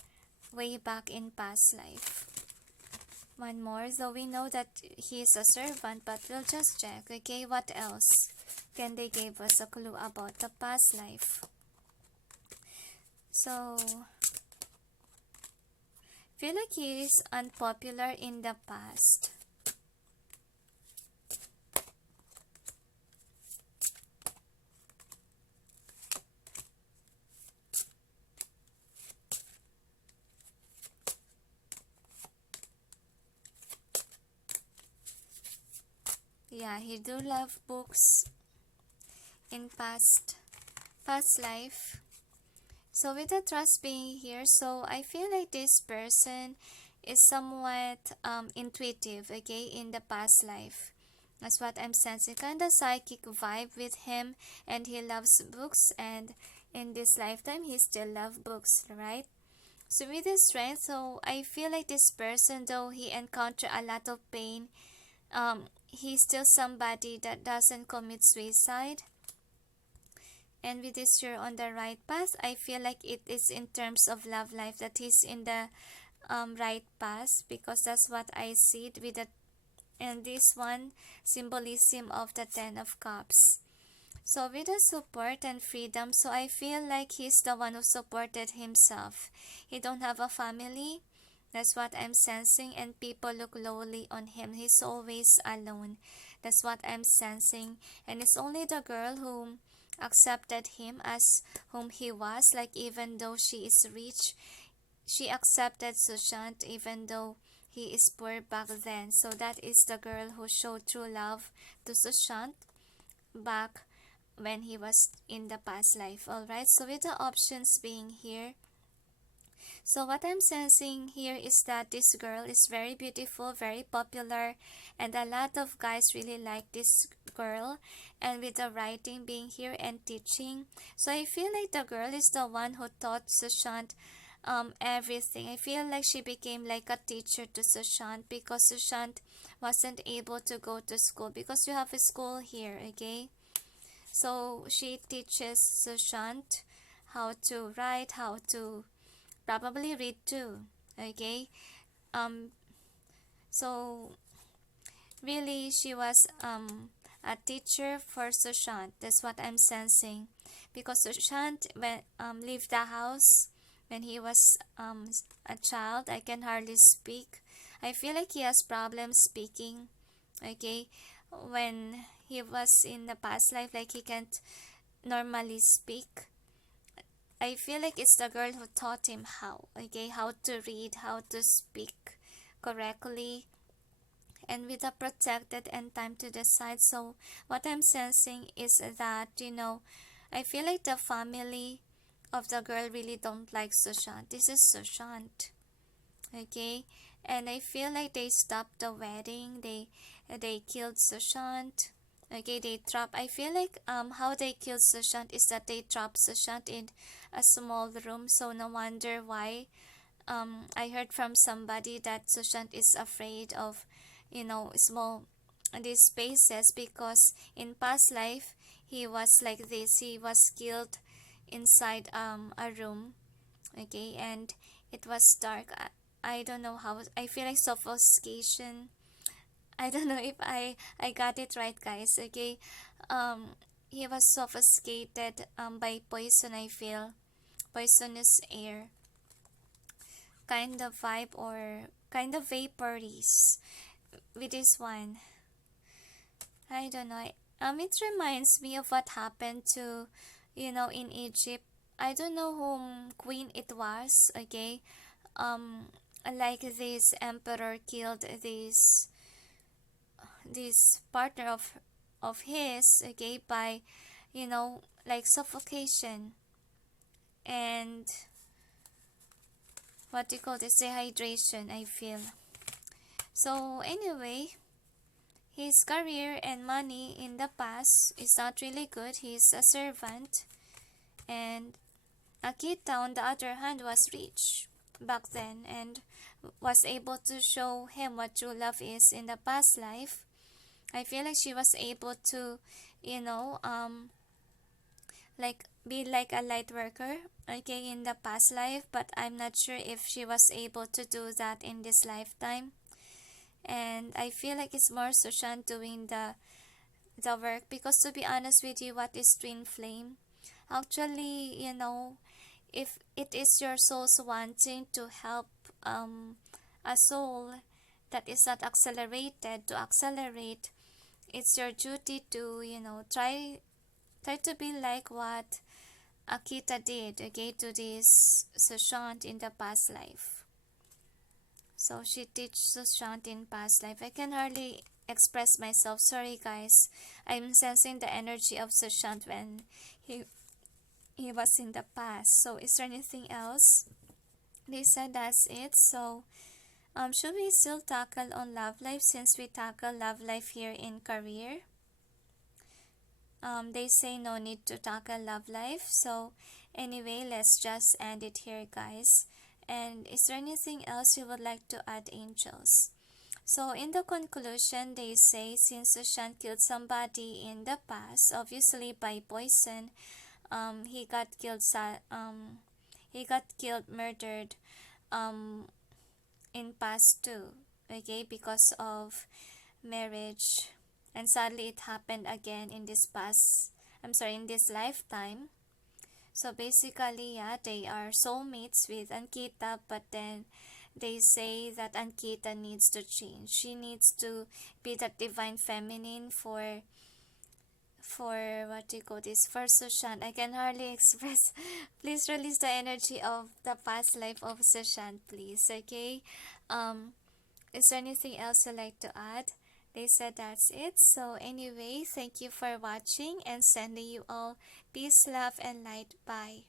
way back in past life. One more, though we know that he is a servant, but we'll just check, okay? What else can they give us a clue about the past life? So, feel like he is unpopular in the past. Yeah, he do love books in past life. So with the trust being here, so I feel like this person is somewhat intuitive, okay, in the past life. That's what I'm sensing. Kind of psychic vibe with him, and he loves books, and in this lifetime he still loves books, right? So with his strength, so I feel like this person, though he encountered a lot of pain, he's still somebody that doesn't commit suicide. And with this, you're on the right path. I feel like it is in terms of love life that he's in the right path, because that's what I see with the, and this one symbolism of the 10 of cups. So with the support and freedom, so I feel like he's the one who supported himself. He don't have a family. That's what I'm sensing, and people look lowly on him. He's always alone. That's what I'm sensing. And it's only the girl who accepted him as whom he was. Like, even though she is rich, she accepted Sushant even though he is poor back then. So that is the girl who showed true love to Sushant back when he was in the past life. Alright, so with the options being here, so what I'm sensing here is that this girl is very beautiful, very popular, and a lot of guys really like this girl. And with the writing being here and teaching, so I feel like the girl is the one who taught Sushant everything. I feel like she became like a teacher to Sushant, because Sushant wasn't able to go to school, because you have a school here, okay? So she teaches Sushant how to write, how to probably read too, okay? So really she was a teacher for Sushant. That's what I'm sensing, because Sushant when left the house when he was a child. I can hardly speak. I feel like he has problems speaking, okay? When he was in the past life, like he can't normally speak. I feel like it's the girl who taught him how, okay, how to read, how to speak correctly, and with a protected and time to decide. So what I'm sensing is that, I feel like the family of the girl really don't like Sushant. This is Sushant, okay? And I feel like they stopped the wedding. They killed Sushant. Okay, they trap. I feel like how they killed Sushant is that they trapped Sushant in a small room. So no wonder why. I heard from somebody that Sushant is afraid of, small these spaces, because in past life he was like this. He was killed inside a room. Okay, and it was dark. I don't know how. I feel like suffocation. I don't know if I got it right, guys. Okay, he was suffocated by poison, I feel, poisonous air kind of vibe, or kind of vapories with this one. I don't know. It reminds me of what happened to, in Egypt. I don't know whom queen it was. Okay, um, like this emperor killed this partner of his. Okay, by, like suffocation and what do you call this, dehydration, I feel. So anyway, his career and money in the past is not really good. He's a servant. And Akita, on the other hand, was rich back then and was able to show him what true love is in the past life. I feel like she was able to, you know, like be like a light worker, okay, in the past life, but I'm not sure if she was able to do that in this lifetime. And I feel like it's more Sushant doing the work, because to be honest with you, what is twin flame? Actually, if it is your soul's wanting to help a soul that is not accelerated to accelerate, it's your duty to, try to be like what Akita did, okay, to this Sushant in the past life. So she teach Sushant in past life. I can hardly express myself. Sorry guys. I'm sensing the energy of Sushant when he was in the past. So is there anything else? They said that's it. So should we still tackle on love life, since we tackle love life here in career? They say no need to tackle love life. So anyway, let's just end it here, guys. And is there anything else you would like to add, angels? So in the conclusion, they say since Sushant killed somebody in the past, obviously by poison, he got killed. He got killed, murdered, in past too. Okay, because of marriage, and sadly it happened again in this past. I'm sorry, in this lifetime. So basically, yeah, they are soulmates with Ankita, but then they say that Ankita needs to change. She needs to be that divine feminine for what do you call this, for Sushant. I can hardly express. Please release the energy of the past life of Sushant, please. Okay. Is there anything else you'd like to add? They said that's it. So anyway, thank you for watching and sending you all peace, love, and light. Bye.